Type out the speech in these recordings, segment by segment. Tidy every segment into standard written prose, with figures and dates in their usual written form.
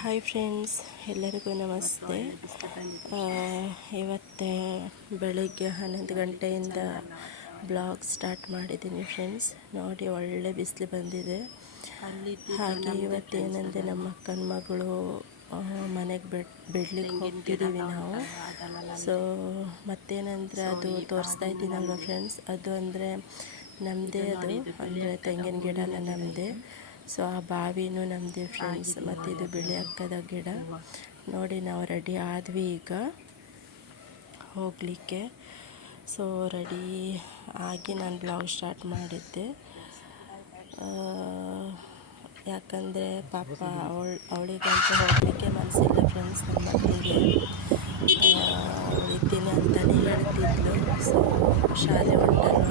Hi friends, ಎಲ್ಲರಿಗೂ ನಮಸ್ತೆ. ಇವತ್ತು ಬೆಳಿಗ್ಗೆ 11 ಗಂಟೆಯಿಂದ ಬ್ಲಾಗ್ ಸ್ಟಾರ್ಟ್ ಮಾಡಿದ್ದೀನಿ ಫ್ರೆಂಡ್ಸ್. ನೋಡಿ, ಒಳ್ಳೆ ಬಿಸಿಲು ಬಂದಿದೆ. ಹಾಗೆ ಇವತ್ತೇನೆಂದರೆ ನಮ್ಮ ಅಕ್ಕನ ಮಗಳು ಮನೆಗೆ ಬಿಡ್ಲಿಕ್ಕೆ ಹೋಗ್ತಿದ್ದೀವಿ ನಾವು. ಸೊ ಮತ್ತೇನೆಂದರೆ ಅದು ತೋರಿಸ್ತಾ ಇದ್ದೀನಲ್ವ ಫ್ರೆಂಡ್ಸ್, ಅದು ಅಂದರೆ ನಮ್ಮದೇ, ಅದು ಅಂದರೆ ತೆಂಗಿನ ಗಿಡ ಎಲ್ಲ ನಮ್ಮದೇ. ಸೊ ಆ ಬಾವಿನೂ ನಮ್ಮದೇ ಫ್ರೆಂಡ್ಸ್. ಮತ್ತು ಇದು ಬಿಳಿ ಅಕ್ಕದ ಗಿಡ. ನೋಡಿ, ನಾವು ರೆಡಿ ಆದ್ವಿ ಈಗ ಹೋಗಲಿಕ್ಕೆ. ಸೊ ರೆಡಿ ಆಗಿ ನಾನು ಬ್ಲಾಗ್ ಸ್ಟಾರ್ಟ್ ಮಾಡಿದ್ದೆ. ಯಾಕಂದರೆ ಪಾಪ ಅವಳಿಗಂತೂ ಹೋಗಲಿಕ್ಕೆ ಮನಸ್ಸಿಲ್ಲ ಫ್ರೆಂಡ್ಸ್. ನನ್ನ ಮಕ್ಕಳಿಗೆ ಇದ್ದೀನಿ ಅಂತಲೇ ಹೇಳ್ತಿದ್ಲು. ಸೊ ಶಾಲೆ ಉಂಟಲ್ವ,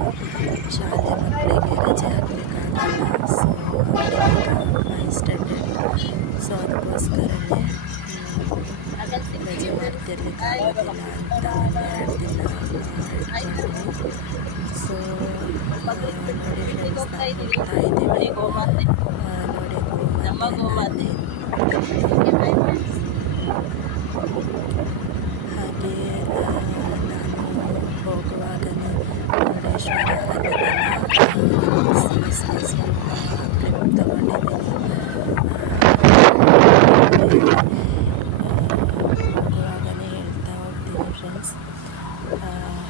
ಶಾಲೆ ಮಕ್ಕಳಿಗೆ ರಜೆ ಹಾಕಬೇಕಾಗಲ್ಲ. ಸೊ 5 ಸ್ಟ್ಯಾಂಡರ್ಡ್, ಸೊ ಅದಕ್ಕೋಸ್ಕರನೇ ರಜೆ ಮಾಡ್ತಿರ್ಲಿಕ್ಕಾಗೋದಿಲ್ಲ ಅಂತ 2 ದಿನ ಇಟ್ಕೊಂಡ್ವಿ. ಸೊ ನೋಡಿ ಫ್ರೆಂಡ್ಸ್, ನಾವು ಹೋಗ್ತಾ ಇದ್ದೀವಿ. ನೋಡಿ, ಗೋಮಾತೆ ಹಾಗೆ ನಾನು ಹೋಗುವಾಗಲೇ ಮುರುಡೇಶ್ವರ ಸ್ವಲ್ಪ ಕ್ಲಿಪ್ ತಗೊಂಡಿದ್ದೀನಿ. ಹೋಗುವಾಗಲೇ ಹೇಳ್ತಾ ಹೋಗ್ತೀನಿ ಫ್ರೆಂಡ್ಸ್.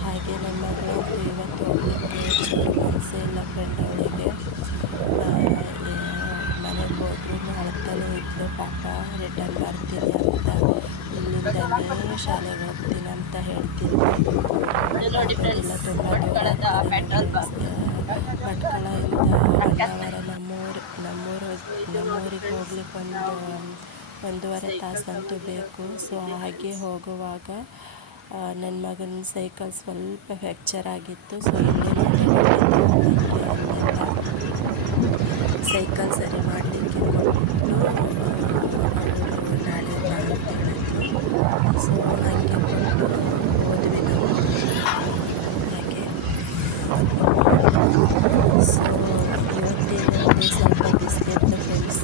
ಹಾಗೆ ನನ್ನ ಮಗಳು ಇವತ್ತು ಹೋಗಲಿಕ್ಕೆ ಮನಸ್ಸೇ ಇಲ್ಲ ಫ್ರೆಂಡ್. ಅವಳಿಗೆ ಮನೆಗೆ ಹೋದ್ರೂ ಅಳ್ತಾನೆ ಇದ್ಲು ಪಾಪ. ರಿಟರ್ನ್ ಬರ್ತೀನಿ ಅಂತ, ಇಲ್ಲಿಂದಲೇ ಶಾಲೆಗೆ ಹೋಗ್ತೀನಿ ಅಂತ ಹೇಳ್ತಿದ್ಲು. ಎಲ್ಲ ತುಂಬ ದೂರ ಭಟ್ಕಳದಿಂದ ಹೊನ್ನಾವರ ನಮ್ಮೂರಿಗೆ ಹೋಗ್ಲಿಕ್ಕೆ 1.5 ತಾಸಂತೂ ಬೇಕು. ಸೊ ಹಾಗೆ ಹೋಗುವಾಗ ನನ್ನ ಮಗನ ಸೈಕಲ್ ಸ್ವಲ್ಪ ಫ್ರ್ಯಾಕ್ಚರ್ ಆಗಿತ್ತು. ಸೊ ಸೈಕಲ್ ಸರಿ ಮಾಡಲಿಕ್ಕೆ ಕೊಟ್ಟು ನಾಳೆ ಬಾ ಅಂತ ಹೇಳಿದ್ರು. ಸೊ ಹಾಗೆ ಕೊಟ್ಟು ಹೋದ್ವಿ ನಾವು. ಹಾಗೆ ಸೊ ಇವತ್ತೇನಂದರೆ ಸ್ವಲ್ಪ ಬಿಸಿಲಿತ್ತು ಫ್ರೆಂಡ್ಸ್.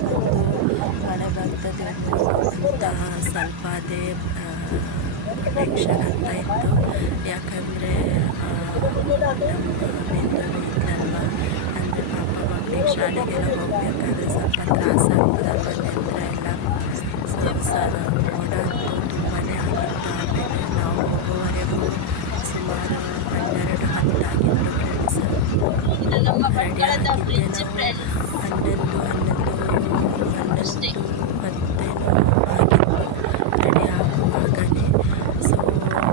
ನಮಗಂತೂ ಮಳೆ ಬರ್ತದೆ ಅಂತ ಸ್ವಲ್ಪ ಅದೇ ಟೆನ್ಷನ್ ಅಂತ ಇತ್ತು. ಯಾಕಂದರೆ ನಮ್ಮ ಬೆಂಗಳೂರು ಇದ್ದಲ್ವ, ಅಂದರೆ ಪಾಪ ಮಕ್ಕಳಿಗೆ ಶಾಲೆಗೆಲ್ಲ ಹೋಗಬೇಕಾದ್ರೆ ಸ್ವಲ್ಪ ತ್ರಾಸಾಗ್ತದಲ್ವ, ನೆಂದರೆ ಎಲ್ಲ. ಸರ್ ಮೋಡ ಅಂತೂ ತುಂಬಾ ಆಗಿತ್ತು. ಆಮೇಲೆ ನಾವು ಹೋಗುವವರೆಗೂ ಸುಮಾರು 12:10 ಆಗಿತ್ತು ಫ್ರೆಂಡ್ಸ್. ರೆಡಿ ಆಗಿದ್ದೆ ನಾವು 11:10 ಆಗಿತ್ತು ರೆಡಿ ಆಗುವಾಗಲೇ. ಸೊ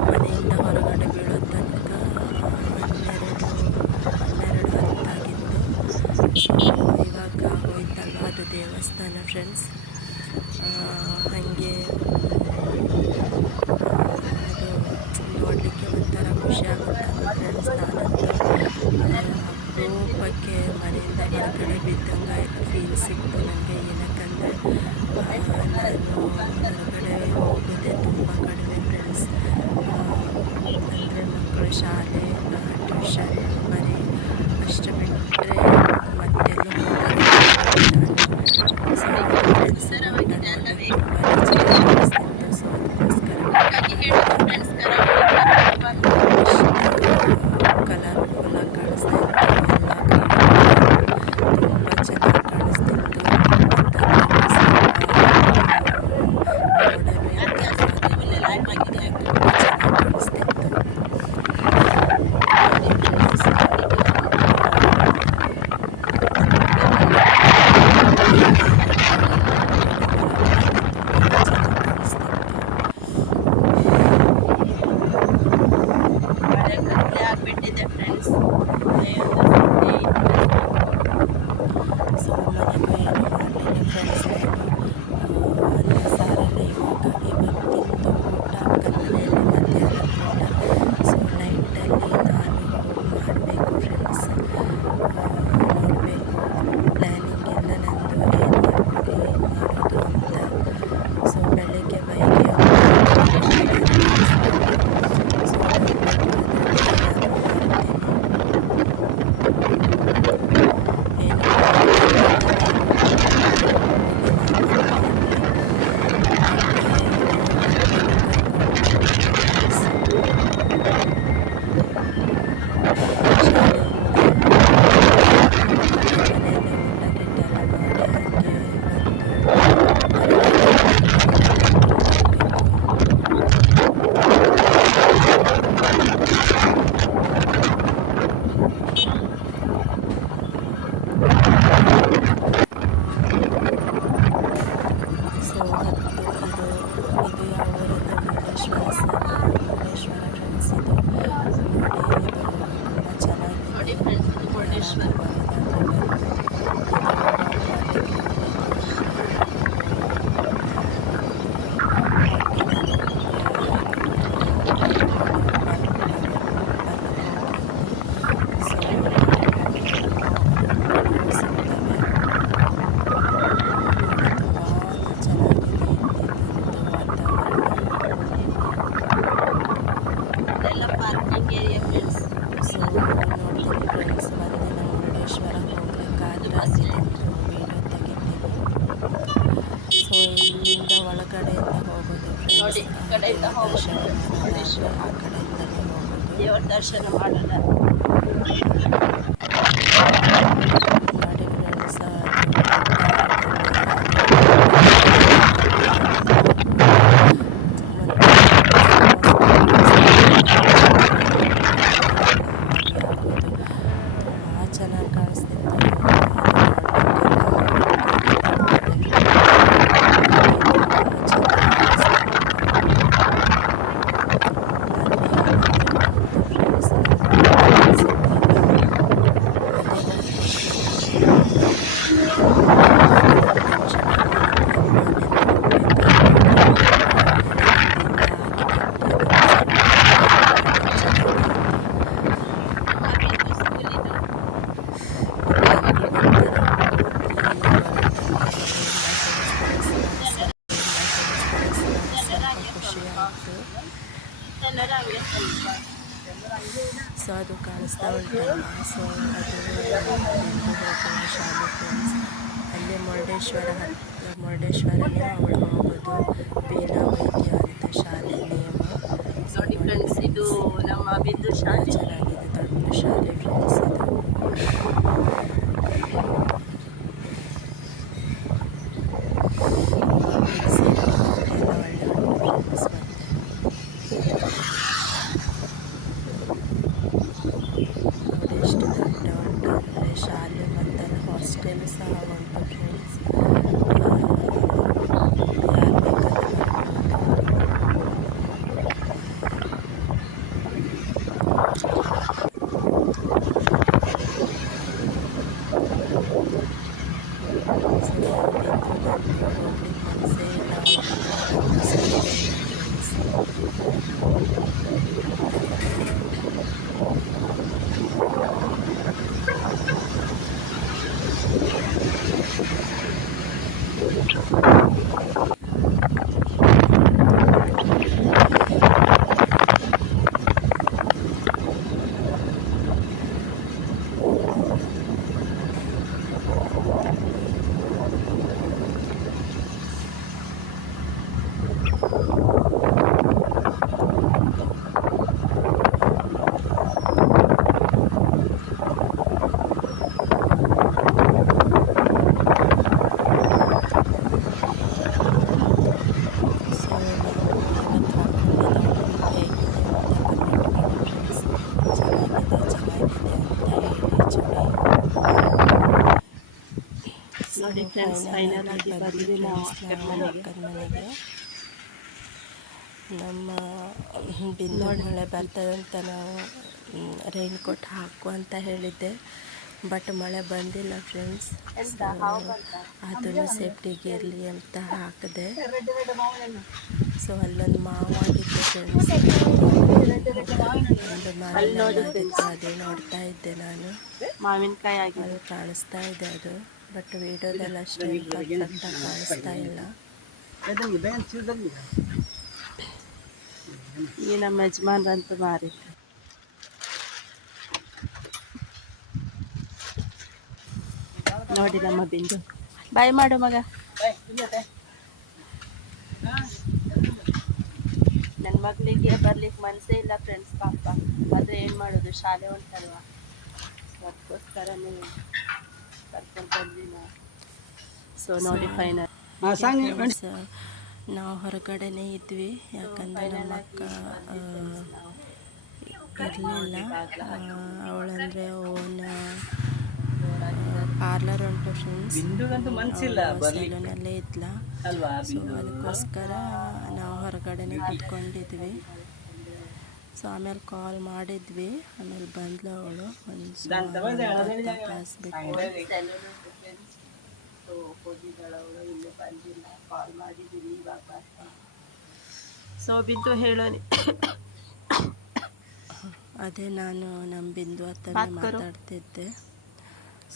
ಮನೆಯಿಂದ ಹೊರಗಡೆ ಬೀಳೋ ತನಕ 12:10 ಆಗಿತ್ತು. ಸೊ ಇವಾಗ ಹೋಯ್ತಲ್ವ ಅದು ದೇವಸ್ಥಾನ ಫ್ರೆಂಡ್ಸ್. ಹಾಗೆ ಅದು ನೋಡಲಿಕ್ಕೆ ಒಂಥರ ಖುಷಿ ಆಗುತ್ತಲ್ವ ಫ್ರೆಂಡ್ಸ್. ನಾನಂತೂ ಅಪರೂಪಕ್ಕೆ ಮನೆಯಿಂದ ಹೊರಗಡೆ ಬಿದ್ದಂಗೆ ಫೀಲ್ ಸಿಕ್ತು ನನಗೆ. ಏನಕ್ಕಂದರೆ ನಾನು ಹೊರಗಡೆ ಹೋಗೋದೇ ತುಂಬ ಕಡಿಮೆ ಫ್ರೆಂಡ್ಸ್. ಅಂದರೆ ಮಕ್ಕಳು ಶಾಲೆ, ಟ್ಯೂಷನ್, ಮನೆ ಅಷ್ಟು ಬಿಟ್ಟರೆ ಮತ್ತೆಲ್ಲೂ ಹೋಗೋದು. ಫ್ರೆಂಡ್ಸ್ ತುಂಬ ನೋಡಿ ಈ ಕಡೆಯಿಂದ ದರ್ಶನ ಹೋಗೋದು ಮಾಡಿದಾಗ ಆ ಕಡೆಯಿಂದಲೇ ಹೋಗೋದು. ದೇವರ ದರ್ಶನ ಮಾಡೋಣ. ನೋಡಿ ಫ್ರೆಂಡ್ಸ್, ಅದು ಬೆಟ್ಟ ಆಗೋದು ತುಂಬ ಚೆನ್ನಾಗಿ ಕಾಣಿಸ್ತಿತ್ತು. ಅದು ನೋಡಲಿಕ್ಕೆಲ್ಲ ಕೈಗೆ ತಡ್ತಿದೆ ತುಂಬ ಚೆನ್ನಾಗಿ ಕಾಣಿಸ್ತಾ ನಾನು ಬೇಗ ಬಂದು ಫ್ರೆಂಡ್ಸ್, ನಾನು ಮಾಡೋದಕ್ಕೆ ಸಿಗಲಿಲ್ಲ. ಅಲ್ಲೇ ನಿಂತ್ಕೊಂಡ್ಬಿಟ್ಟಿದ್ದೆ. ನನಗೊಂದು ಟೆನ್ಷನ್ ಆಗೋಗಿತ್ತು, ಅಮ್ಮ ನೆಂದು ಹೋಗ್ಬೇಕಾ ಬೇಗ ನೆನೆದಿಂದ ಆಗಿದೆ ಅಂತ. ನಾನು ಸ್ವಲ್ಪ ಬೇಗ ಚೆನ್ನಾಗಾಯಿತು. ಒಂದು ಅಂಕಲ್ ಬರ್ತಾರೆ ಹೋಗಿ ಹೊರಟಾದ್ಮೇಲೆ ಎಲ್ಲ ಸೇರಿಸ್ತಾರೆ ಸ್ನ್ಯಾಕ್ಸ್ ಸ್ವಲ್ಪ ಖುಷಿ ಆಯಿತು. ಸೊ ಅದು ಕಾಣಿಸ್ತಾ ಉಂಟಲ್ಲ, ಸೊ ಅದು ನಮ್ಮ ಬಿಂದು ಹೋಗುವ ಶಾಲೆ ಫ್ರೆಂಡ್ಸ್. ಅಲ್ಲೇ ಮುರುಡೇಶ್ವರನೇ ಅವಳು ಹೋಗೋದು, ಬೇಲಾ ವೈದ್ಯ ಅಂತ ಶಾಲೆ ನೇಮ್. ಸೊ ನೋಡಿ ಫ್ರೆಂಡ್ಸ್, ಇದು ನಮ್ಮ ಬಿಂದು ತುಂಬ ಶಾಲೆ. ಚೆನ್ನಾಗಿದೆ, ದೊಡ್ಡ ಶಾಲೆ ಫ್ರೆಂಡ್ಸ್ ಇದು. ಮಕ್ಕಳಿಗೆ ಸೇಫ್ಟಿ ಬಗ್ಗೆ ಎಲ್ಲ ಒಳ್ಳೆ ಉಂಟು ಫ್ರೆಂಡ್ಸ್. ಮತ್ತು ನೋಡಿ ಎಷ್ಟು ದೊಡ್ಡ ಉಂಟು ಅಂದರೆ ಶಾಲೆ, ಮತ್ತು ಹಾಸ್ಟೆಲ್ ಸಹ ಉಂಟು ಫ್ರೆಂಡ್ಸ್. ಯಾರು ಬೇಕಾದರೂ ಬರ್ಬೋದು. ಸೊ ನಮ್ಮ ಬಿಂದುಗಂತೂ ಹೋಗ್ಲಿಕ್ಕೆ ಮನಸ್ಸೇ ಇಲ್ಲ, ಅವಳು ಹೋಗೋಕ್ಕೂ ಸಾಧ್ಯ ಇಲ್ಲ ಫ್ರೆಂಡ್ಸ್. ಸೊ ನಾವು ಇವತ್ತು ಹಾಕ್ಕೊಂಡಿದ್ದ ಔಟ್ಫಿಟ್ ಹೇಗಿದೆ ಅಂತ ಕಮೆಂಟ್ ಮಾಡಿ ಫ್ರೆಂಡ್ಸ್. ಚೆನ್ನಾಗಿದೆ ಚೆನ್ನಾಗಿದೆ ಅಂತ ಹೇಳಿ ಚೂಡಿ. ಸೊ ನೋಡಿ ಫ್ರೆಂಡ್ಸ್, ಫೈನಲ್ ಆಗಿ ಆಗಿ ಬಂದ್ವಿ ಬಂದ್ವಿ ನಾವು ಫ್ರೆಂಡ್ಸ್ ಅಕ್ಕನ ನಾವು ಮನೆಗೆ. ಅಕ್ಕನ ಮನೆಗೆ. ನಮ್ಮ ಬಿಂದು ಮಳೆ ಬರ್ತದೆ ಅಂತ ನಾವು ರೈನ್ ಕೋಟ್ ಹಾಕು ಅಂತ ಹೇಳಿದ್ದೆ, ಬಟ್ ಮಳೆ ಬಂದಿಲ್ಲ ಫ್ರೆಂಡ್ಸ್. ಸೊ ಅದನ್ನು ಸೇಫ್ಟಿಗೆ ಇರಲಿ ಅಂತ ಹಾಕಿದೆ. ಸೊ ಅಲ್ಲೊಂದು ಮಾವಾಗಿತ್ತು ಫ್ರೆಂಡ್ಸ್, ಒಂದು ಮಾವಿನಲ್ಲಾಗಿತ್ತು, ಅದೇ ನೋಡ್ತಾ ಇದ್ದೆ ನಾನು. ಮಾವಿನಕಾಯಿ ಆಗಿದೆ. ಅಲ್ಲಿ ಕಾಣಿಸ್ತಾ ಇದೆ ಅದು, ಬಟ್ ವಿಡಿಯೋದಲ್ಲಿ ಅಷ್ಟೇ ಪರ್ಫೆಕ್ಟಾಗಿ ಕಾಣಿಸ್ತಾ ಇಲ್ಲ. ಈ ನಮ್ಮ ಯಜಮಾನ್ರಂತೂ ಮಾರಿ. ನೋಡಿ ನಮ್ಮ ಬಿಂದು, ಬಾಯ್ ಮಾಡು ಮಗ. ನನ್ನ ಮಗಳಿಗೆ ಬರ್ಲಿಕ್ಕೆ ಮನಸ್ಸೇ ಇಲ್ಲ ಫ್ರೆಂಡ್ಸ್ ಪಾಪ. ಆದರೆ ಏನು ಮಾಡೋದು, ಶಾಲೆ ಉಂಟಲ್ವಾ, ಅದಕ್ಕೋಸ್ಕರನೇ ಕರ್ಕೊಂಡು ಬಂದ್ವಿ ನಾವು. ಸೊ ನೋಡಿ ಫೈನಲ್ ಫ್ರೆಂಡ್ಸ್, ನಾವು ಹೊರಗಡೆನೇ ಇದ್ವಿ, ಯಾಕಂದರೆ ನಮ್ಮ ಅಕ್ಕ ಇರಲಿಲ್ಲ. ಅವಳಂದರೆ ಓನ್ ಪಾರ್ಲರ್ ಉಂಟು ಫ್ರೆಂಡ್ಸ್, ಸೆಲೂನಲ್ಲೇ ಇದ್ಲ. ಸೊ ಅದಕ್ಕೋಸ್ಕರ ನಾವು ಹೊರಗಡೆನೇ ಕೂತ್ಕೊಂಡಿದ್ವಿ. ಸೊ ಆಮೇಲೆ ಕಾಲ್ ಮಾಡಿದ್ವಿ, ಆಮೇಲೆ ಬಂದ್ಲು ಅವಳು ಒಂದು ಸುಮಾರು ಅರ್ಧ ತಾಸು ಬಿಟ್ಟು. ಹೋಗಿದ್ದಳವಳು, ಇನ್ನೂ ಬಂದಿಲ್ಲ. ಕಾಲ್ ಮಾಡಿದ್ದೀವಿ ಇವಾಗ ಬರ್ತಾ. ಸೊ ಬಿಂದು ಹೇಳೋನಿ. ಅದೇ ನಾನು ನಮ್ಮ ಬಿಂದು ಹತ್ರನೇ ಮಾತಾಡ್ತಿದ್ದೆ.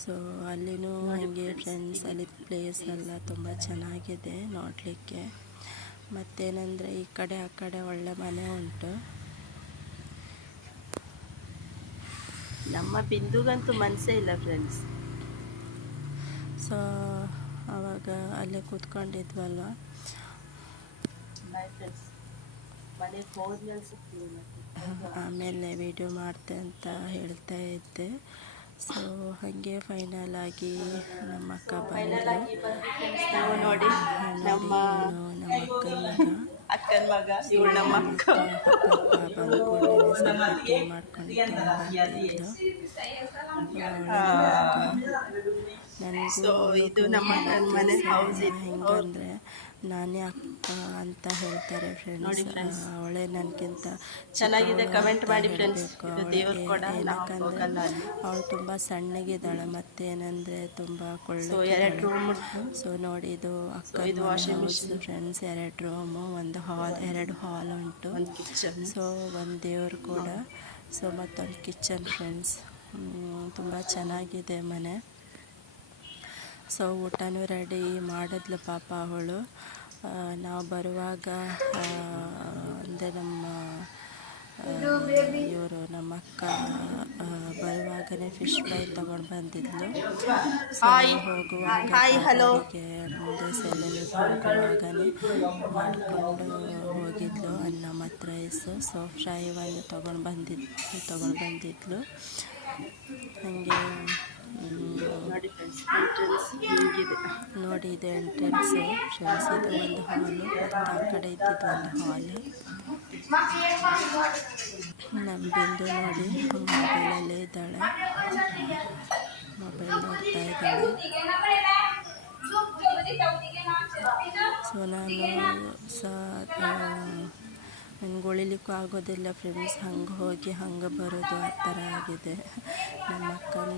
ಸೊ ಅಲ್ಲಿನೂ ಹಾಗೆ ಫ್ರೆಂಡ್ಸ್, ಅಲ್ಲಿ ಪ್ಲೇಸ್ ಎಲ್ಲ ತುಂಬ ಚೆನ್ನಾಗಿದೆ ನೋಡಲಿಕ್ಕೆ. ಮತ್ತೇನೆಂದರೆ ಈ ಕಡೆ ಆ ಕಡೆ ಒಳ್ಳೆ ಮನೆ ಉಂಟು. ನಮ್ಮ ಬಿಂದುಗಂತೂ ಮನಸ್ಸೇ ಇಲ್ಲ ಫ್ರೆಂಡ್ಸ್. ಸೊ ಆವಾಗ ಅಲ್ಲೇ ಕೂತ್ಕೊಂಡಿದ್ವಲ್ವ. Bye friends. ಮನೆಗೆ ಹೋದ್ಮೇಲೆ ಸಿಗ್ತೀವಿ ಮತ್ತೆ. ಆಮೇಲೆ ವಿಡಿಯೋ ಮಾಡ್ತೆ ಅಂತ ಹೇಳ್ತಾ ಇದ್ದೆ. ಸೊ ಹಾಗೆ ಫೈನಲ್ ಆಗಿ ನಮ್ಮ ಅಕ್ಕ ಬಂದಳು. ನಾವು ನೋಡಿ ನಮ್ಮ ಅಕ್ಕನ ಮಗ ಇವಳು ನಮ್ಮ ಅಕ್ಕ ಸೊ ಇದು ನಮ್ಮ ಅಕ್ಕನ ಮನೆ ಹೌಸ್. ಹೆಂಗಂದ್ರೆ ನಾನೇ ಅಕ್ಕ ಅಂತ ಹೇಳ್ತಾರೆ ಫ್ರೆಂಡ್ಸ್. ಅವಳೇ ನನಗಿಂತ ಚೆನ್ನಾಗಿದೆ, ಕಮೆಂಟ್ ಮಾಡಿ ಫ್ರೆಂಡ್ಸ್. ಇದು ದೇವ್ರ ಕೊಡ, ಏನಕ್ಕಂದ್ರೆ ಅವಳು ತುಂಬ ಸಣ್ಣಗಿದ್ದಾಳೆ, ಮತ್ತೇನಂದರೆ ತುಂಬ ಕೊಳ್ಳೆ. ಎರಡು ರೂಮ್. ಸೊ ನೋಡಿ ಇದು ಅಕ್ಕ ಫ್ರೆಂಡ್ಸ್. 2 ರೂಮು, ಒಂದು ಹಾಲ್, 2 ಹಾಲ್ ಉಂಟು. ಸೊ ಒಂದು ದೇವ್ರ ಕೂಡ, ಸೊ ಮತ್ತೊಂದು ಕಿಚನ್ ಫ್ರೆಂಡ್ಸ್. ತುಂಬ ಚೆನ್ನಾಗಿದೆ ಮನೆ. ಸೊ ಊಟನೂ ರೆಡಿ ಮಾಡಿದ್ಲು ಪಾಪ ಅವಳು. ನಾವು ಬರುವಾಗ ಅಂದರೆ ಇವರು ನಮ್ಮ ಅಕ್ಕ ಬರುವಾಗಲೇ ಫಿಶ್ ಫ್ರೈ ತೊಗೊಂಡು ಬಂದಿದ್ಲು. ಹೋಗುವಾಗ ಮುಂದೆ ಸೆಲ್ಲಲ್ಲಿ ಹೋಗುವಾಗಲೇ ಮಾಡಿಕೊಂಡು ಹೋಗಿದ್ಲು ಅನ್ನ ಮತ್ತು ರೈಸು. ಸೊ ಫ್ರೈ ಒಂದು ತೊಗೊಂಡು ಬಂದಿದ್ಲು. ಹಾಗೆ ನೋಡಿ ಇದೆ ಎಂಟ್ರೆನ್ಸು ಫ್ರೆಂಡ್ಸ್. ಇದು ಒಂದು ಹಾಲು, ಮತ್ತು ಆ ಕಡೆ ಇದ್ದಿದ್ದು ಒಂದು ಹಾಲು. ನಮ್ಮ ಬಿಂದು ನೋಡಿ ಮೊಬೈಲಲ್ಲೇ ಇದ್ದಾಳೆ, ಮೊಬೈಲ್ ನೋಡ್ತಾ ಇದ್ದಾಳೆ. ಸೊ ನಾನು ನನಗೆ ಉಳಿಲಿಕ್ಕೂ ಆಗೋದಿಲ್ಲ ಫ್ರೆಂಡ್ಸ್, ಹಂಗೆ ಹೋಗಿ ಹಂಗೆ ಬರೋದು ಆ ಥರ ಆಗಿದೆ. ನಮ್ಮ ಅಕ್ಕನ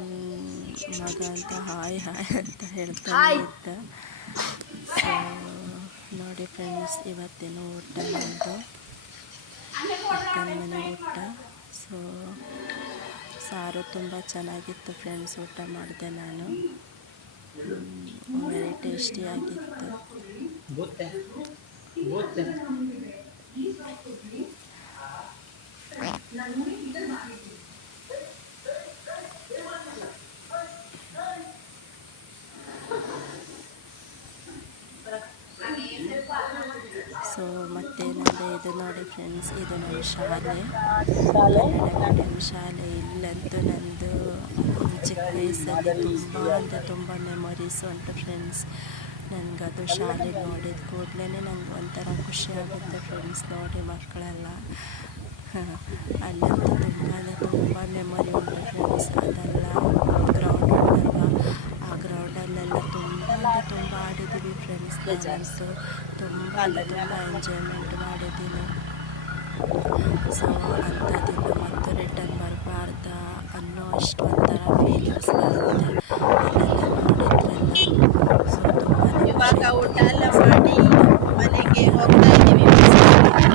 ಮಗ ಅಂತ ಹಾಯ್ ಅಂತ ಹೇಳ್ತಾನೆ ಇದ್ದ. ಸೊ ನೋಡಿ ಫ್ರೆಂಡ್ಸ್, ಇವತ್ತಿನ ಊಟ ನಮ್ಮದು ಅಕ್ಕನ ಮನೆ ಊಟ. ಸೊ ಸಾರು ತುಂಬ ಚೆನ್ನಾಗಿತ್ತು ಫ್ರೆಂಡ್ಸ್, ಊಟ ಮಾಡಿದೆ ನಾನು. ವೆರಿ ಟೇಸ್ಟಿಯಾಗಿತ್ತು. ಸೊ ಮತ್ತೇನಂದರೆ ಇದು ನೋಡಿ ಫ್ರೆಂಡ್ಸ್, ಇದು ನಮ್ಮ ಶಾಲೆ, ಕನ್ನಡ ಮೀಡಿಯಂ ಶಾಲೆ. ಇಲ್ಲಂತೂ ನಂದು ಚಿಕ್ಕ ವಯಸ್ಸಲ್ಲಿ ತುಂಬ ಮೆಮೊರೀಸ್ ಉಂಟು ಫ್ರೆಂಡ್ಸ್. ನನಗದು ಶಾಲೆ ನೋಡಿದ ಕೂಡಲೇ ನಂಗೆ ಒಂಥರ ಖುಷಿ ಆಗುತ್ತೆ ಫ್ರೆಂಡ್ಸ್. ನೋಡಿ ಮಕ್ಕಳೆಲ್ಲ ಅಲ್ಲಂತೂ ತುಂಬ ಮೆಮೊರಿ ಉಂಟು ಫ್ರೆಂಡ್ಸ್. ಅದೆಲ್ಲ ಗ್ರೌಂಡ್ ಉಂಟಲ್ವ, ಆ ಗ್ರೌಂಡಲ್ಲೆಲ್ಲ ತುಂಬ ಆಡಿದ್ದೀವಿ ಫ್ರೆಂಡ್ಸ್. ನಾನಂತೂ ತುಂಬ ಎಂಜಾಯ್ಮೆಂಟ್ ಮಾಡಿದ್ದೀನಿ. ಸೊ ಅಂಥದ್ದಿನ್ನು ಮತ್ತು ರಿಟರ್ನ್ ಬರಬಾರ್ದ ಅನ್ನೋ ಅಷ್ಟು ಒಂಥರ ಫೀಲಿಂಗ್ಸ್ ಬರುತ್ತೆ ಅಲ್ಲೆಲ್ಲ ನೋಡಿದ್ರಲ್ಲ. ಸೊ ಇವಾಗ ಊಟ ಎಲ್ಲ ಮಾಡಿ ಮನೆಗೆ ಹೋಗ್ತಾ ಇದ್ದೀವಿ. ಸೊ ಶಾಲೆ ಮಕ್ಕಳೆಲ್ಲ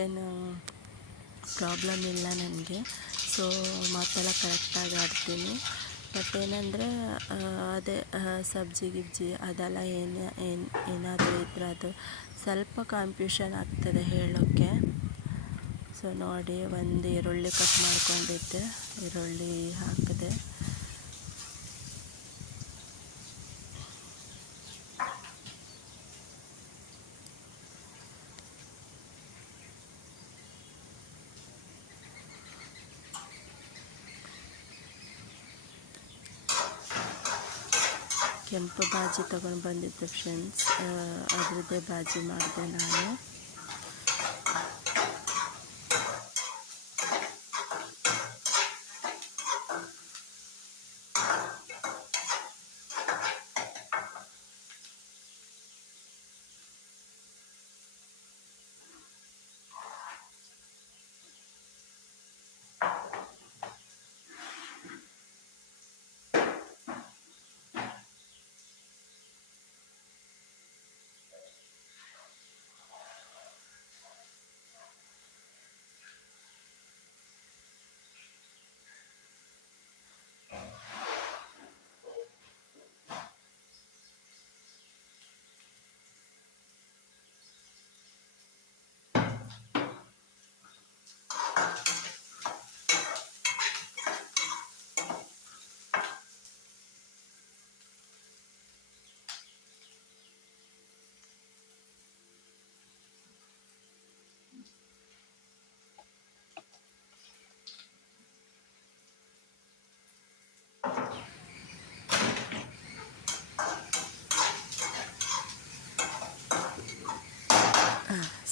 ಅಷ್ಟೇನು ಪ್ರಾಬ್ಲಮ್ ಇಲ್ಲ ನನಗೆ. ಸೊ ಮಾತೆಲ್ಲ ಕರೆಕ್ಟಾಗಿ ಆಡ್ತೀನಿ. ಬಟ್ ಏನಂದರೆ ಅದೇ ಸಬ್ಜಿ ಗಿಬ್ಜಿ ಅದೆಲ್ಲ ಏನಾದರೂ ಇದ್ರೆ ಅದು ಸ್ವಲ್ಪ ಕನ್ಫ್ಯೂಷನ್ ಆಗ್ತದೆ ಹೇಳೋಕ್ಕೆ. ಸೊ ನೋಡಿ, ಒಂದು ಈರುಳ್ಳಿ ಕಟ್ ಮಾಡ್ಕೊಂಡಿದ್ದೆ, ಈರುಳ್ಳಿ ಹಾಕಿದೆ. ಕೆಂಪು ಬಾಜಿ ತೊಗೊಂಡು ಬಂದಿದ್ದೆ ಫ್ರೆಂಡ್ಸ್, ಅದರದ್ದೇ ಬಾಜಿ ಮಾಡಿದೆ ನಾನು.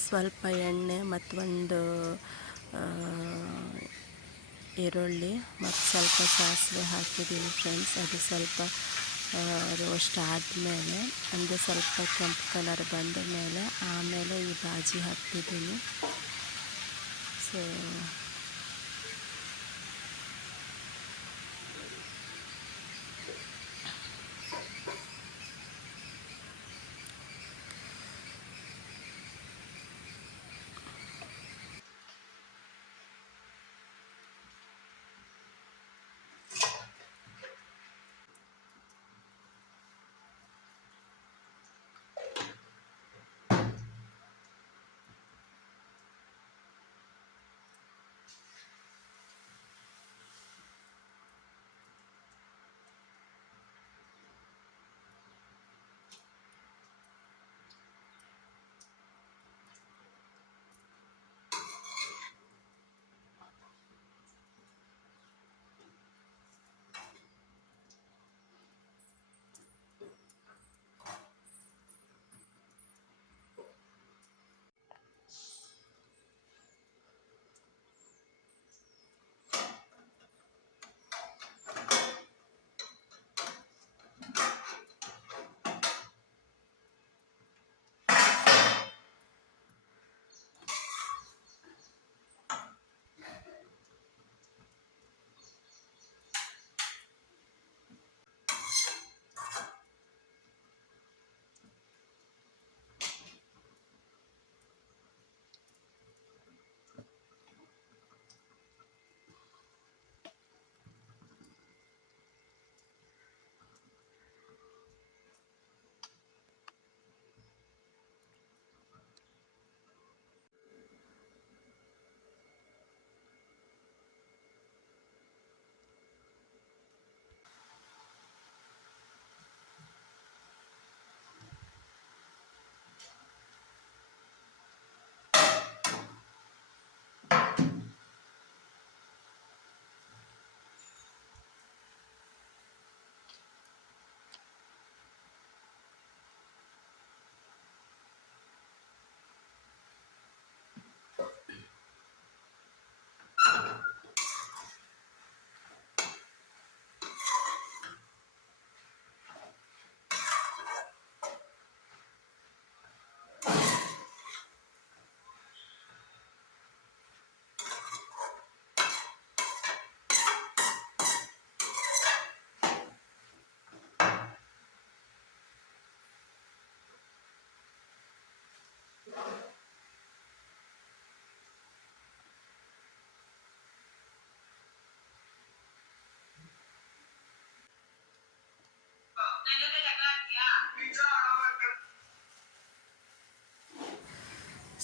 ಸ್ವಲ್ಪ ಎಣ್ಣೆ ಮತ್ತು ಒಂದು ಈರುಳ್ಳಿ ಮತ್ತು ಸ್ವಲ್ಪ ಸಾಸಿವೆ ಹಾಕಿದ್ದೀನಿ ಫ್ರೆಂಡ್ಸ್. ಅದು ಸ್ವಲ್ಪ ರೋಸ್ಟ್ ಆದಮೇಲೆ, ಅಂದರೆ ಸ್ವಲ್ಪ ಕೆಂಪು ಕಲರ್ ಬಂದ ಮೇಲೆ ಆಮೇಲೆ ಈ ಬಾಜಿ ಹಾಕ್ತಿದ್ದೀನಿ. ಸೊ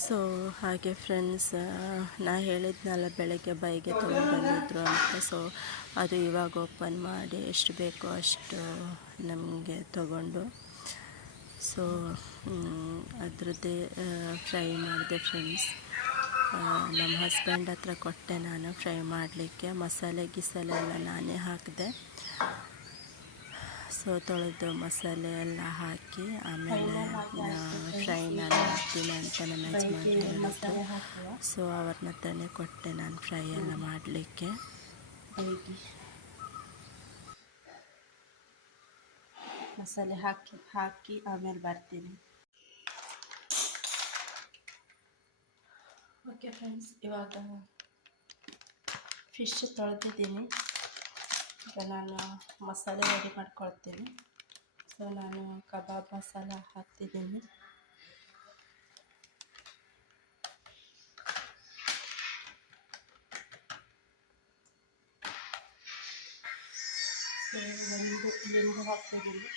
ಸೊ ಹಾಗೆ ಫ್ರೆಂಡ್ಸ್, ನಾ ಹೇಳಿದ್ನಲ್ಲ ಬೆಳಗ್ಗೆ ಬೈಗೆ ತೊಗೊಂಡು ಬಂದಿದ್ರು ಅಂತ. ಸೊ ಅದು ಇವಾಗ ಓಪನ್ ಮಾಡಿ ಎಷ್ಟು ಬೇಕೋ ಅಷ್ಟು ನಮಗೆ ತಗೊಂಡು, ಸೊ ಅದ್ರದ್ದೇ ಫ್ರೈ ಮಾಡಿದೆ ಫ್ರೆಂಡ್ಸ್. ನಮ್ಮ ಹಸ್ಬೆಂಡ್ ಹತ್ರ ಕೊಟ್ಟೆ ನಾನು ಫ್ರೈ ಮಾಡಲಿಕ್ಕೆ. ಮಸಾಲೆ ಎಲ್ಲ ನಾನೇ ಹಾಕಿದೆ. ಸೊ ತೊಳೆದು ಮಸಾಲೆ ಎಲ್ಲ ಹಾಕಿ ಆಮೇಲೆ ಫ್ರೈ ನಾನು ಮಾಡ್ತೀನಿ ಅಂತ ನಮ್ಮ ಯಜಮಾನ್ ಹೇಳಿದ್ರು. ಸೊ ಅವ್ರನ್ನ ಹತ್ರನೇ ಕೊಟ್ಟೆ ನಾನು ಫ್ರೈ ಎಲ್ಲ ಮಾಡಲಿಕ್ಕೆ. ಮಸಾಲೆ ಹಾಕಿ ಆಮೇಲೆ ಬರ್ತೀನಿ. ಓಕೆ ಫ್ರೆಂಡ್ಸ್, ಇವಾಗ ಫಿಶ್ ತೊಳೆದಿದ್ದೀನಿ. ಈಗ ನಾನು ಮಸಾಲೆ ರೆಡಿ ಮಾಡ್ಕೊಳ್ತೀನಿ. ಸೊ ನಾನು ಕಬಾಬ್ ಮಸಾಲ ಹಾಕ್ತಿದ್ದೀನಿ. ಸೊ ಒಂದು ಲಿಂಬು ಹಾಕ್ತಿದ್ದೀನಿ.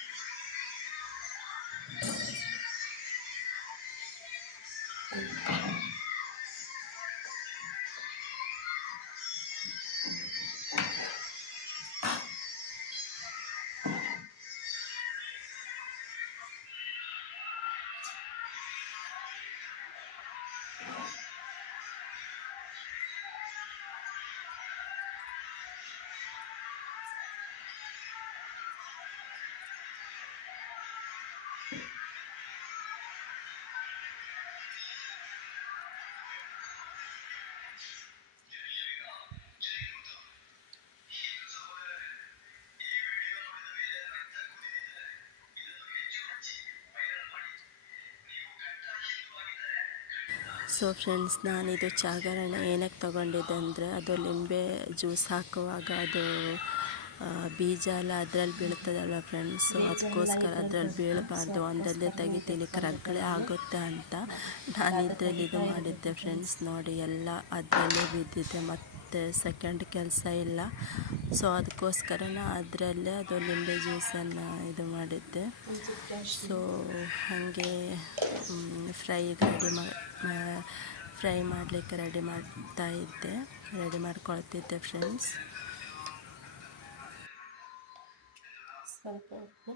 ಸೊ ಫ್ರೆಂಡ್ಸ್, ನಾನಿದು ಜಾಗರಣೆ ಏನಕ್ಕೆ ತೊಗೊಂಡಿದ್ದೆ ಅಂದರೆ, ಅದು ಲಿಂಬೆ ಜ್ಯೂಸ್ ಹಾಕುವಾಗ ಅದು ಬೀಜ ಎಲ್ಲ ಅದರಲ್ಲಿ ಬೀಳ್ತದಲ್ಲ ಫ್ರೆಂಡ್ಸ್. ಸೊ ಅದಕ್ಕೋಸ್ಕರ ಅದರಲ್ಲಿ ಬೀಳಬಾರ್ದು, ಒಂದಲ್ಲೇ ತೆಗಿತೀನಿ, ರಗಳೆ ಆಗುತ್ತೆ ಅಂತ ನಾನು ಇದರಲ್ಲಿ ಇದು ಮಾಡಿದ್ದೆ ಫ್ರೆಂಡ್ಸ್. ನೋಡಿ, ಎಲ್ಲ ಅದರಲ್ಲೇ ಬಿದ್ದಿದೆ, ಮತ್ತು ಸೆಕೆಂಡ್ ಕೆಲಸ ಇಲ್ಲ. ಸೊ ಅದಕ್ಕೋಸ್ಕರ ಅದರಲ್ಲೇ ಅದು ಲಿಂಬೆ ಜ್ಯೂಸನ್ನು ಇದು ಮಾಡಿದ್ದೆ. ಸೊ ಹಾಗೆ ಫ್ರೈ ಮಾಡಲಿಕ್ಕೆ ರೆಡಿ ಮಾಡ್ಕೊಳ್ತಿದ್ದೆ ಫ್ರೆಂಡ್ಸ್. ಸ್ವಲ್ಪ ಉಪ್ಪು,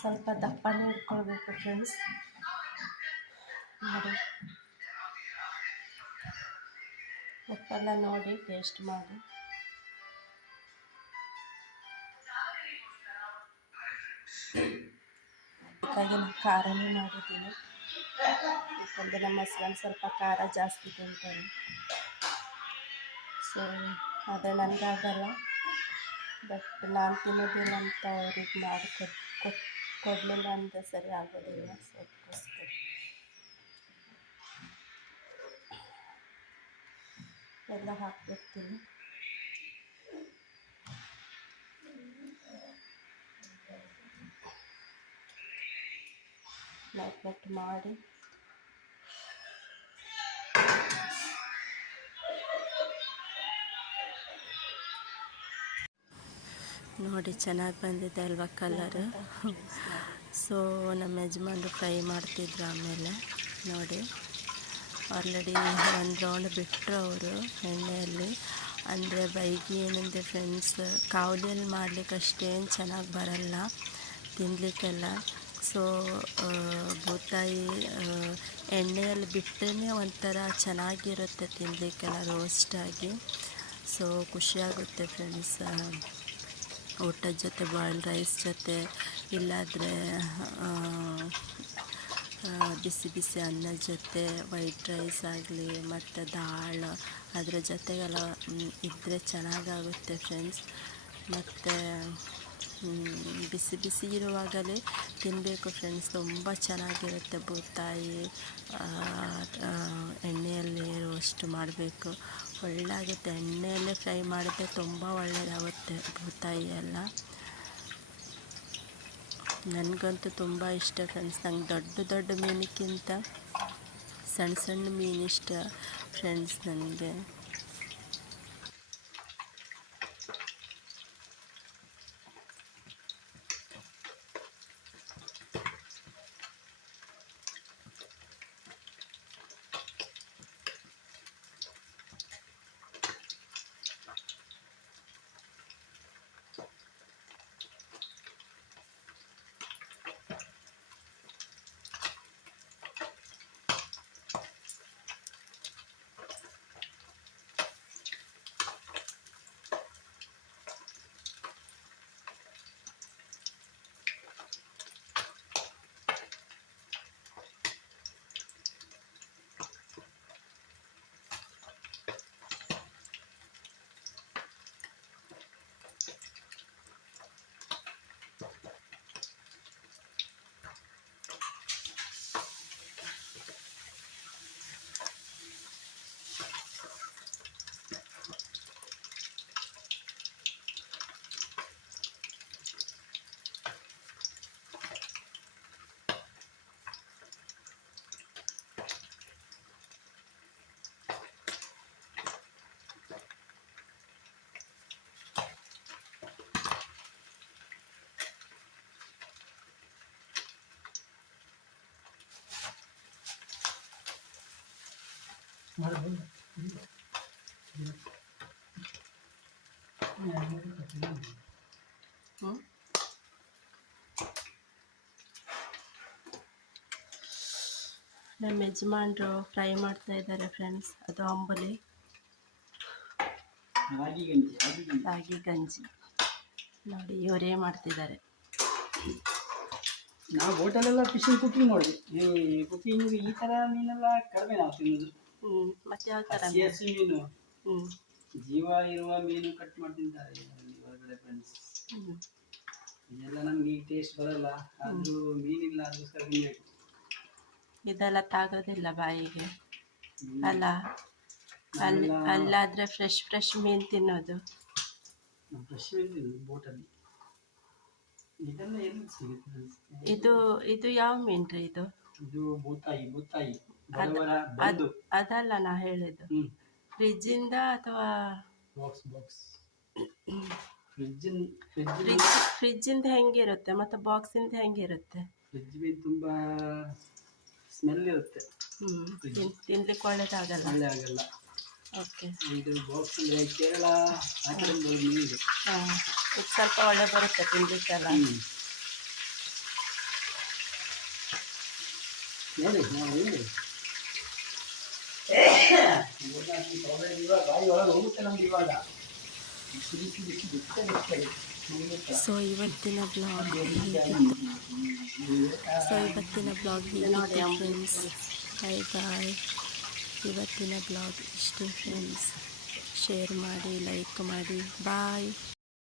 ಸ್ವಲ್ಪ ದಪ್ಪನೇ ಇಟ್ಕೊಳ್ಬೇಕು ಫ್ರೆಂಡ್ಸ್. ನೋಡಿ, ಉಪ್ಪೆಲ್ಲ ನೋಡಿ ಟೇಸ್ಟ್ ಮಾಡಿ. ಬೇಕಾಗಿ ನಾನು ಖಾರನೇ ಮಾಡಿದ್ದೀನಿ, ಯಾಕಂದರೆ ನಮ್ಮ ಹಸ್ಬೆಂಡ್ ಸ್ವಲ್ಪ ಖಾರ ಜಾಸ್ತಿ ತಿಂತಾರೆ. ಸೊ ಅದು ನನಗಾಗಲ್ಲ, ಬಟ್ ನಾನು ತಿನ್ನೋದಿಲ್ಲ ಅಂತ ಅವ್ರಿಗೆ ಮಾಡಿ ಕೊಡಲಿಲ್ಲ ಅಂದರೆ ಸರಿ ಆಗೋದಿಲ್ಲ. ಸೊ ಅದಕ್ಕೋಸ್ಕರ ಎಲ್ಲ ಹಾಕ್ಬಿಡ್ತೀನಿ. ಲೈಟ್ ಮಾಡಿ ನೋಡಿ, ಚೆನ್ನಾಗಿ ಬಂದಿದೆ ಅಲ್ವಾ ಕಲರ್. ಸೊ ನಮ್ಮ ಯಜಮಾನ್ರು ಫ್ರೈ ಮಾಡ್ತಿದ್ರು. ಆಮೇಲೆ ನೋಡಿ, ಆಲ್ರೆಡಿ ಒಂದು ರೌಂಡ್ ಬಿಟ್ಟರು ಅವರು ಎಣ್ಣೆಯಲ್ಲಿ. ಅಂದರೆ ಬೈಗಿ ಏನಂದರೆ ಫ್ರೆಂಡ್ಸ್, ಕಾವಲಿಯಲ್ಲಿ ಮಾಡಲಿಕ್ಕೆ ಅಷ್ಟೇನು ಚೆನ್ನಾಗಿ ಬರಲ್ಲ ತಿನ್ನಲಿಕ್ಕೆಲ್ಲ. ಸೊ ಬೂತಾಯಿ ಎಣ್ಣೆಯಲ್ಲಿ ಬಿಟ್ಟರೆ ಒಂಥರ ಚೆನ್ನಾಗಿರುತ್ತೆ ತಿನ್ನಲಿಕ್ಕೆಲ್ಲ, ರೋಸ್ಟಾಗಿ. ಸೊ ಖುಷಿಯಾಗುತ್ತೆ ಫ್ರೆಂಡ್ಸ್, ಊಟದ ಜೊತೆ, ಬಾಯ್ಲ್ಡ್ ರೈಸ್ ಜೊತೆ, ಇಲ್ಲಾದರೆ ಬಿಸಿ ಬಿಸಿ ಅನ್ನದ ಜೊತೆ, ವೈಟ್ ರೈಸ್ ಆಗಲಿ ಮತ್ತು ದಾಲ್ ಅದರ ಜೊತೆಗೆಲ್ಲ ಇದ್ದರೆ ಚೆನ್ನಾಗಾಗುತ್ತೆ ಫ್ರೆಂಡ್ಸ್. ಮತ್ತು ಬಿಸಿ ಬಿಸಿ ಇರುವಾಗಲೇ ತಿನ್ನಬೇಕು ಫ್ರೆಂಡ್ಸ್, ತುಂಬ ಚೆನ್ನಾಗಿರುತ್ತೆ. ಬೂತಾಯಿ ಎಣ್ಣೆಯಲ್ಲಿ ರೋಸ್ಟ್ ಮಾಡಬೇಕು, ಒಳ್ಳೆಯಾಗುತ್ತೆ. ಎಣ್ಣೆಯಲ್ಲೇ ಫ್ರೈ ಮಾಡಿದ್ರೆ ತುಂಬ ಒಳ್ಳೆಯದಾಗುತ್ತೆ ಬೂತಾಯಿ ಎಲ್ಲ. ನನಗಂತೂ ತುಂಬ ಇಷ್ಟ ಫ್ರೆಂಡ್ಸ್. ನಂಗೆ ದೊಡ್ಡ ದೊಡ್ಡ ಮೀನಿಗಿಂತ ಸಣ್ಣ ಸಣ್ಣ ಮೀನು ಇಷ್ಟ ಫ್ರೆಂಡ್ಸ್ ನನಗೆ. ನಮ್ಮ ಯಜಮಾನ್ರು ಫ್ರೈ ಮಾಡ್ತಾ ಇದ್ದಾರೆ ಫ್ರೆಂಡ್ಸ್. ಅದು ಅಂಬಲಿ ರಾಗಿ ಗಂಜಿ ನೋಡಿ, ಇವರೇ ಮಾಡ್ತಿದ್ದಾರೆ. ನಾವು ಹೋಟೆಲೆಲ್ಲ ಫಿಶಿಂಗ್ ಕುಕಿಂಗ್ ಮಾಡಿದ್ವಿ. ಕುಕಿಂಗ್ ಈ ಥರ ಮೀನೆಲ್ಲ ಕಡಿಮೆ ನಾವು ತಿನ್ನೋದು. ಮತ್ತೆ ಯಾವ ಥರ ಹಸಿ ಮೀನು, ಜೀವ ಇರುವ ಮೀನು ಕಟ್ ಮಾಡಿ ತಿಂತಾರೆ ಹೊರಗಡೆ ಫ್ರೆಂಡ್ಸ್. ಇದೆಲ್ಲ ನಮ್ಗೆ ಈಗ ಟೇಸ್ಟ್ ಬರಲ್ಲ, ಆದ್ರೂ ಮೀನಿಲ್ಲ ಅದಕ್ಕೋಸ್ಕರ ತಿನ್ಬೇಕು. ಇದೆಲ್ಲ ತಾಗೋದಿಲ್ಲ ಬಾಯಿಗೆ ಅಲ್ಲ. ಅಲ್ಲಾದ್ರೆ ಫ್ರೆಶ್ ಮೀನು ತಿನ್ನೋದು. ಫ್ರೆಶ್ ಮೀನು ತಿನ್ನೋದು ಬೋಟಲ್ಲಿ. ಇದೆಲ್ಲ ಎಲ್ಲಿ ಸಿಗುತ್ತೆ? ಇದು ಯಾವ ಮೀನ್ರಿ ಇದು? ಇದು ಬೂತಾಯಿ. ಅದಲ್ಲ ನಾ ಹೇಳಿದ್ದು. ಫ್ರಿಜ್ಜಿಂದ ಅಥವಾ ಫ್ರಿಜ್ಜಿಂದ ಹೆಂಗಿರುತ್ತೆ ಮತ್ತೆ ಬಾಕ್ಸಿಂದ ಹೆಂಗಿರುತ್ತೆ? ಫ್ರಿಜ್ ಮೀನು ತುಂಬಾ ಸ್ಮೆಲ್ ಇರುತ್ತೆ. ತಿನ್ಲಿಕ್ಕೆ ಒಳ್ಳೇದಾಗಲ್ಲ. ಓಕೆ. ಇದು ಬಾಕ್ಸ್ ಅಂದರೆ ಕೇರಳ ಆ ಕಡೆ ಮೀನು ಇದು. ಇದು ಸ್ವಲ್ಪ ಒಳ್ಳೆ ಬರುತ್ತೆ ತಿನ್ಲಿಕ್ಕೆಲ್ಲ. ನೋಡಿ ನಾವು ಗಾಳಿ ಒಳಗೆ ಹೋಗುತ್ತೆ ನಮ್ಗೆ ಇವಾಗ. ಸೊ ಇವತ್ತಿನ ಬ್ಲಾಗ್ ಹೀಗಿತ್ತು ಫ್ರೆಂಡ್ಸ್. ಬಾಯ್. ಇವತ್ತಿನ ಬ್ಲಾಗ್ ಇಷ್ಟೇ ಫ್ರೆಂಡ್ಸ್. ಶೇರ್ ಮಾಡಿ, ಲೈಕ್ ಮಾಡಿ. ಬಾಯ್.